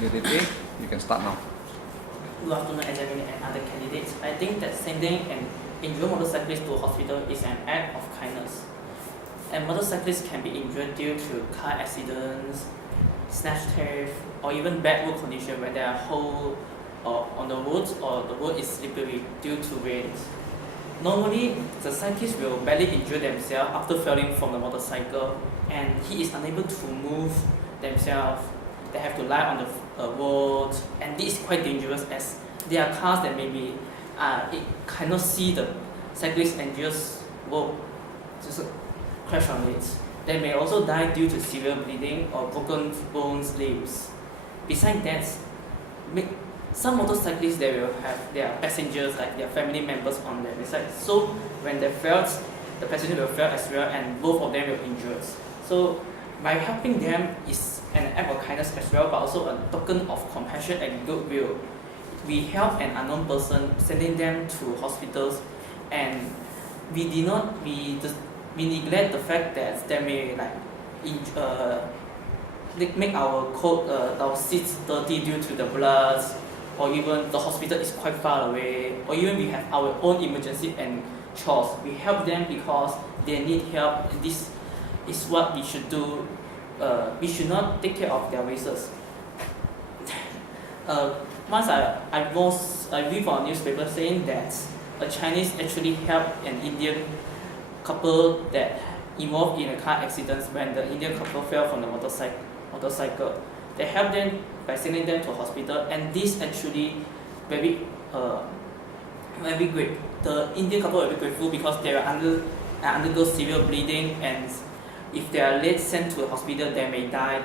Candidate A, you can start now. Good afternoon, examiner and other candidates. I think that sending an injured motorcyclist to hospital is an act of kindness. And motorcyclists can be injured due to car accidents, snatch theft, or even bad road conditions when there are holes on the roads or the road is slippery due to rains. Normally, the cyclist will badly injure themselves after falling from the motorcycle, and he is unable to move themselves. They have to lie on the road, and this is quite dangerous as there are cars that maybe it cannot see the cyclist and just crash on it. They may also die due to severe bleeding or broken bones, limbs. Besides that, some motorcyclists they will have their passengers like their family members on their side. So when they fell, the passenger will fall as well, and both of them will injured. So by helping them is an act of kindness as well, but also a token of compassion and goodwill. We help an unknown person, sending them to hospitals, and we neglect the fact that they may make our seats dirty due to the blood, or even the hospital is quite far away, or even we have our own emergency and chores. We help them because they need help, and this is what we should do. We should not take care of their races. Once I read on a newspaper saying that a Chinese actually helped an Indian couple that involved in a car accident when the Indian couple fell from the motorcycle. They helped them by sending them to hospital, and this actually very great. The Indian couple will be grateful because they will undergo severe bleeding, and if they are late sent to a hospital, they may die.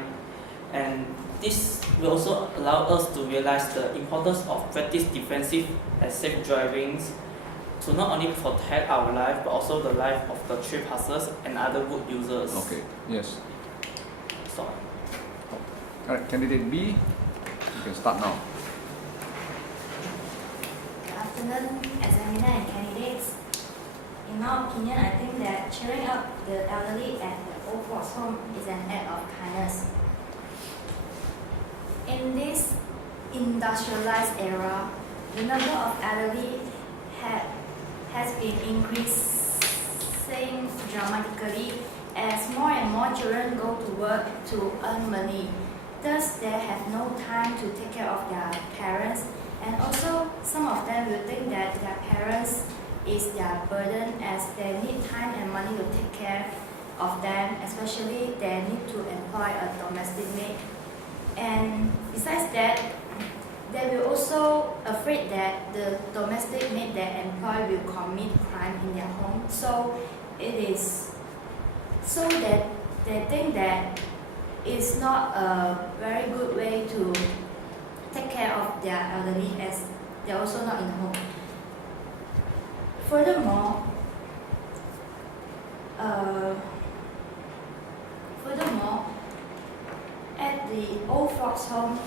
And this will also allow us to realize the importance of practice defensive and safe driving to not only protect our life but also the life of the trespassers and other road users. Okay, yes. So, Alright, candidate B, you can start now. Good afternoon, examiner and candidates. In my opinion, I think that cheering up the elderly at the old folks' home is an act of kindness. In this industrialized era, the number of elderly has been increasing dramatically as more and more children go to work to earn money. Thus, they have no time to take care of their parents, and also some of them will think that their parents is their burden as they need time and money to take care of them, especially they need to employ a domestic maid. And besides that, they will also afraid that the domestic maid they employ will commit crime in their home. So that they think that it's not a very good way to take care of their elderly as they're also not in the home. Furthermore, at the old folks' home,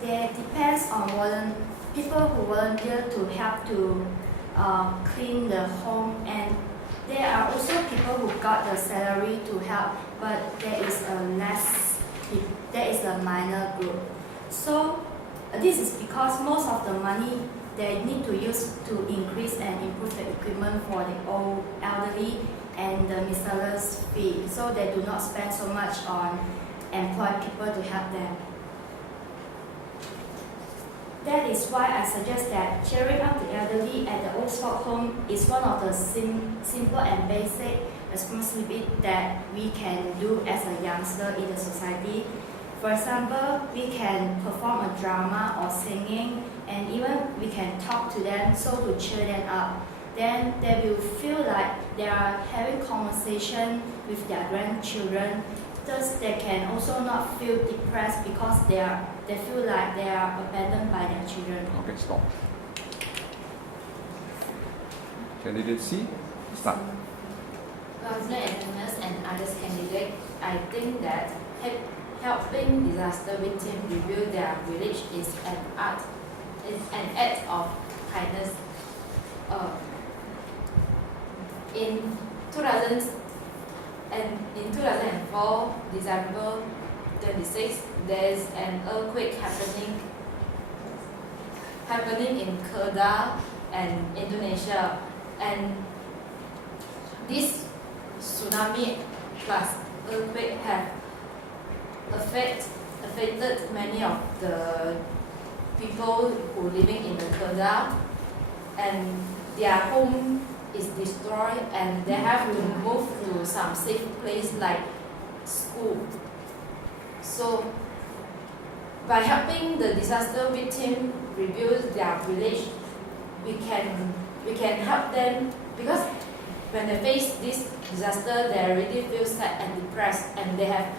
there depends on people who volunteer to help to clean the home, and there are also people who got the salary to help, but there is a minor group. So this is because most of the money they need to use to increase and improve the equipment for the old elderly and the miscellaneous fee, so they do not spend so much on employ people to help them. That is why I suggest that cheering up the elderly at the old folks' home is one of the simple and basic responsibilities that we can do as a youngster in the society. For example, we can perform a drama or singing, and even we can talk to them so to cheer them up. Then they will feel like they are having conversation with their grandchildren. Thus, they can also not feel depressed because they feel like they are abandoned by their children. Okay, stop. Candidate C, start. Councillor examiners and others candidates, I think that helping disaster victims rebuild their village is an act of kindness. In 2004, December 26, there's an earthquake happening in Kedah and Indonesia, and this tsunami plus earthquake have affected many of the people who living in the Kedah, and their home is destroyed and they have to move to some safe place like school. So by helping the disaster victim rebuild their village, we can help them, because when they face this disaster, they already feel sad and depressed, and they have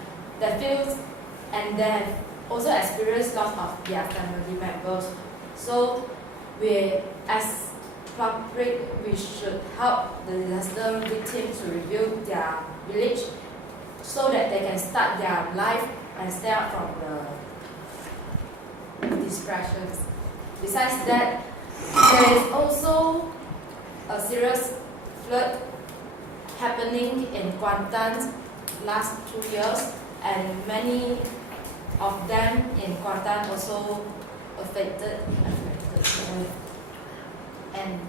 also experienced loss of their family members. So we, as public, we should help the disaster victims to rebuild their village so that they can start their life and stay out from the distractions. Besides that, there is also a serious flood happening in Kuantan last 2 years, and many of them in Kuantan also affected. And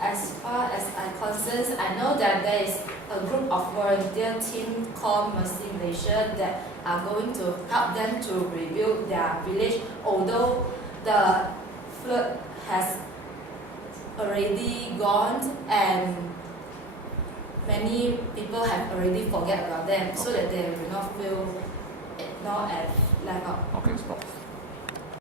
as far as I'm concerned, I know that there is a group of volunteer team called Mercy Malaysia that are going to help them to rebuild their village, although the flood has already gone and many people have already forget about them, so that they will not feel ignored and left out. Okay, stop.